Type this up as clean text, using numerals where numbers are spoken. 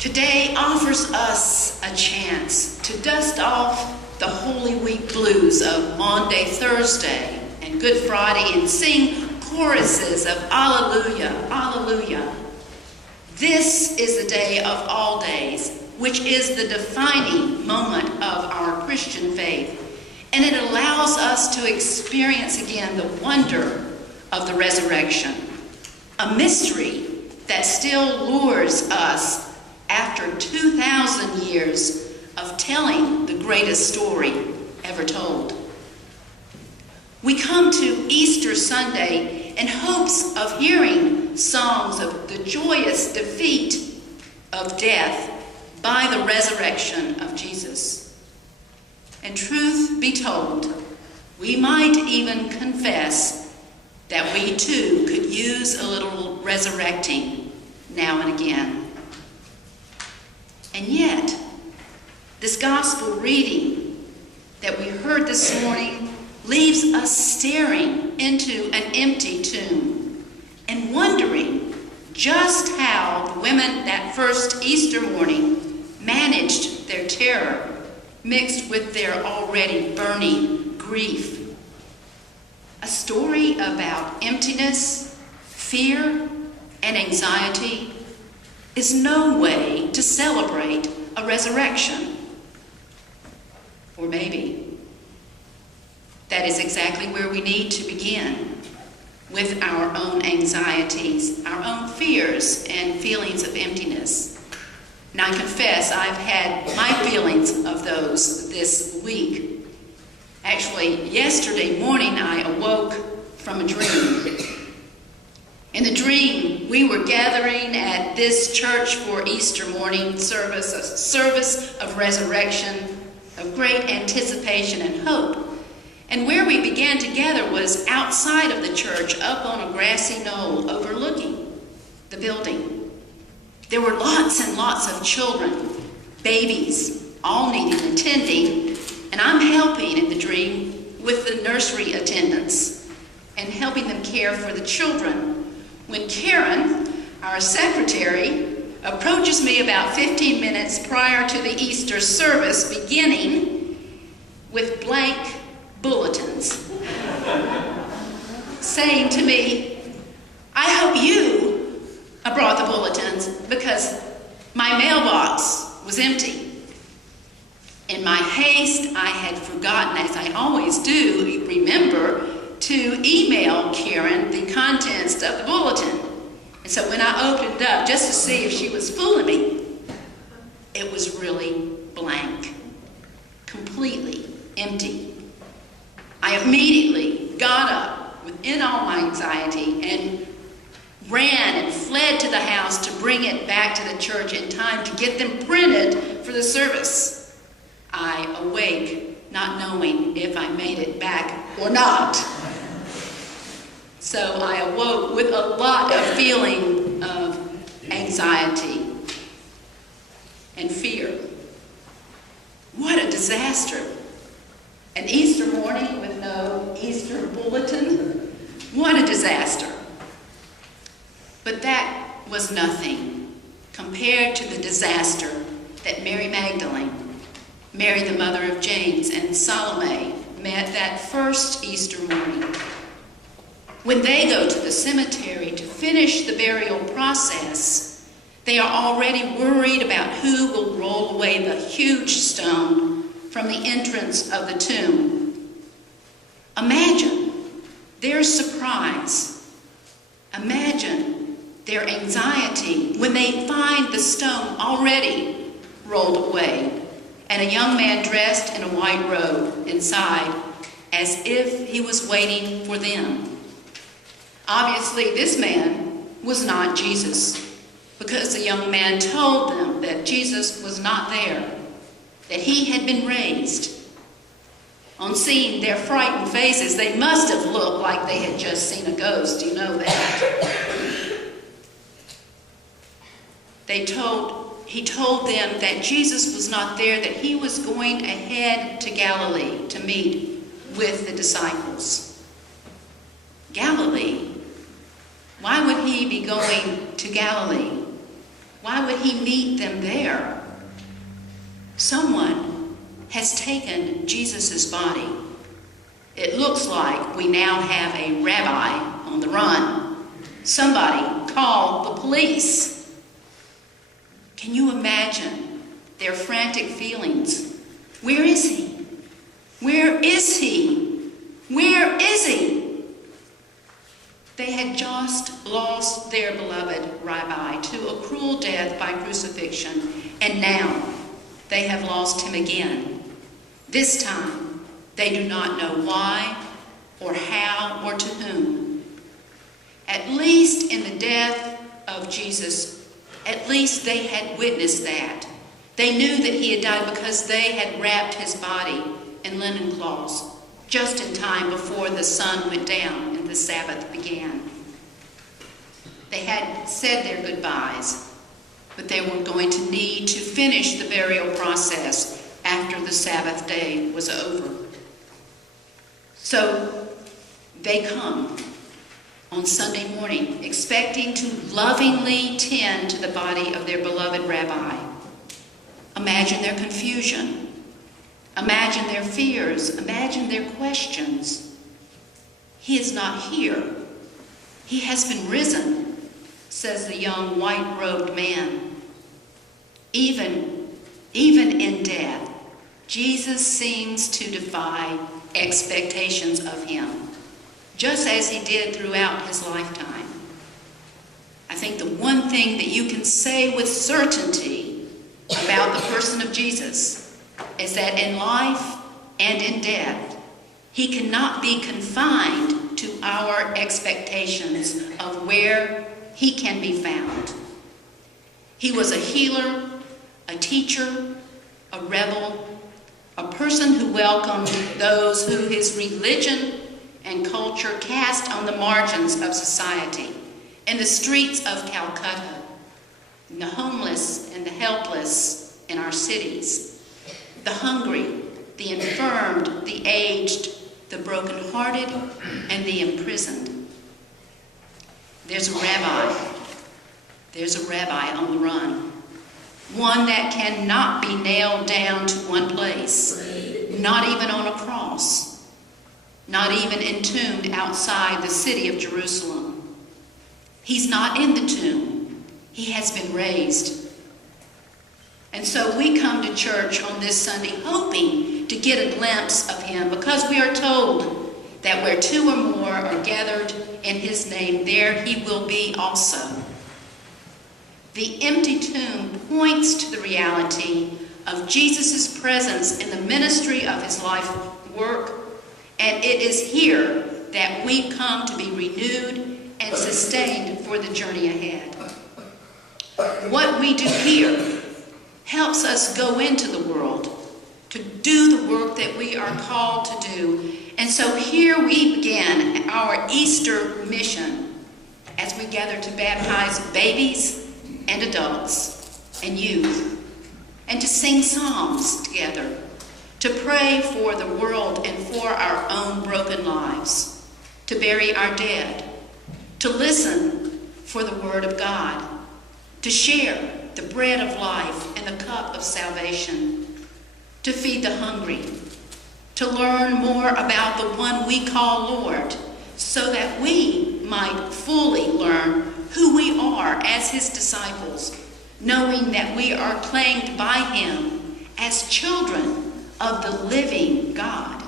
Today offers us a chance to dust off the Holy Week blues of Maundy, Thursday, and Good Friday and sing choruses of Alleluia, Alleluia. This is the day of all days, which is the defining moment of our Christian faith, and it allows us to experience again the wonder of the resurrection, a mystery that still lures us after 2,000 years of telling the greatest story ever told. We come to Easter Sunday in hopes of hearing songs of the joyous defeat of death by the resurrection of Jesus. And truth be told, we might even confess that we too could use a little resurrecting now and again. And yet, this gospel reading that we heard this morning leaves us staring into an empty tomb and wondering just how the women that first Easter morning managed their terror mixed with their already burning grief. A story about emptiness, fear, and anxiety is no way to celebrate a resurrection. Or maybe that is exactly where we need to begin, with our own anxieties, our own fears, and feelings of emptiness. And I confess I've had my feelings of those this week. Actually, yesterday morning I awoke from a dream. In the dream, we were gathering at this church for Easter morning service, a service of resurrection, of great anticipation and hope. And where we began to gather was outside of the church, up on a grassy knoll overlooking the building. There were lots and lots of children, babies, all needing attending, and I'm helping in the dream with the nursery attendants and helping them care for the children. When Karen, our secretary, approaches me about 15 minutes prior to the Easter service beginning with blank bulletins, saying to me, "I hope you brought the bulletins because my mailbox was empty." In my haste, I had forgotten, as I always do, remember to email Karen the contents of the bulletin. And so when I opened it up just to see if she was fooling me, it was really blank, completely empty. I immediately got up within all my anxiety and ran and fled to the house to bring it back to the church in time to get them printed for the service. I awake not knowing if I made it back or not. So I awoke with a lot of feeling of anxiety and fear. What a disaster. An Easter morning with no Easter bulletin. What a disaster. But that was nothing compared to the disaster that Mary Magdalene, Mary the mother of James, and Salome met that first Easter morning. When they go to the cemetery to finish the burial process, they are already worried about who will roll away the huge stone from the entrance of the tomb. Imagine their surprise. Imagine their anxiety when they find the stone already rolled away and a young man dressed in a white robe inside, as if he was waiting for them. Obviously, this man was not Jesus, because the young man told them that Jesus was not there, that he had been raised. On seeing their frightened faces, they must have looked like they had just seen a ghost. You know that. He told them that Jesus was not there, that he was going ahead to Galilee to meet with the disciples. Galilee? Why would he be going to Galilee? Why would he meet them there? there. Someone has taken Jesus' body. It looks like we now have a rabbi on the run. Somebody call the police. Can you imagine their frantic feelings? Where is he? Where is he? Where is he? They had just lost their beloved rabbi to a cruel death by crucifixion, and now they have lost him again. This time, they do not know why or how or to whom. At least in the death of Jesus, at least they had witnessed that. They knew that he had died because they had wrapped his body in linen cloths just in time before the sun went down and the Sabbath began. They had said their goodbyes, but they were going to need to finish the burial process after the Sabbath day was over. So they come on Sunday morning, expecting to lovingly tend to the body of their beloved rabbi. Imagine their confusion. Imagine their fears. Imagine their questions. He is not here. He has been risen, says the young white-robed man. Even in death, Jesus seems to defy expectations of him, just as he did throughout his lifetime. I think the one thing that you can say with certainty about the person of Jesus is that in life and in death, he cannot be confined to our expectations of where he can be found. He was a healer, a teacher, a rebel, a person who welcomed those who his religion and culture cast on the margins of society, in the streets of Calcutta, in the homeless and the helpless in our cities, the hungry, the infirmed, the aged, the brokenhearted, and the imprisoned. There's a rabbi on the run, one that cannot be nailed down to one place, not even on a cross, not even entombed outside the city of Jerusalem. He's not in the tomb. He has been raised. And so we come to church on this Sunday hoping to get a glimpse of him, because we are told that where two or more are gathered in his name, there he will be also. The empty tomb points to the reality of Jesus' presence in the ministry of his life work, and it is here that we come to be renewed and sustained for the journey ahead. What we do here helps us go into the world to do the work that we are called to do. And so here we begin our Easter mission as we gather to baptize babies and adults and youth, and to sing psalms together, to pray for the world and for our own broken lives, to bury our dead, to listen for the word of God, to share the bread of life and the cup of salvation, to feed the hungry, to learn more about the one we call Lord, so that we might fully learn who we are as his disciples, knowing that we are claimed by him as children of the living God.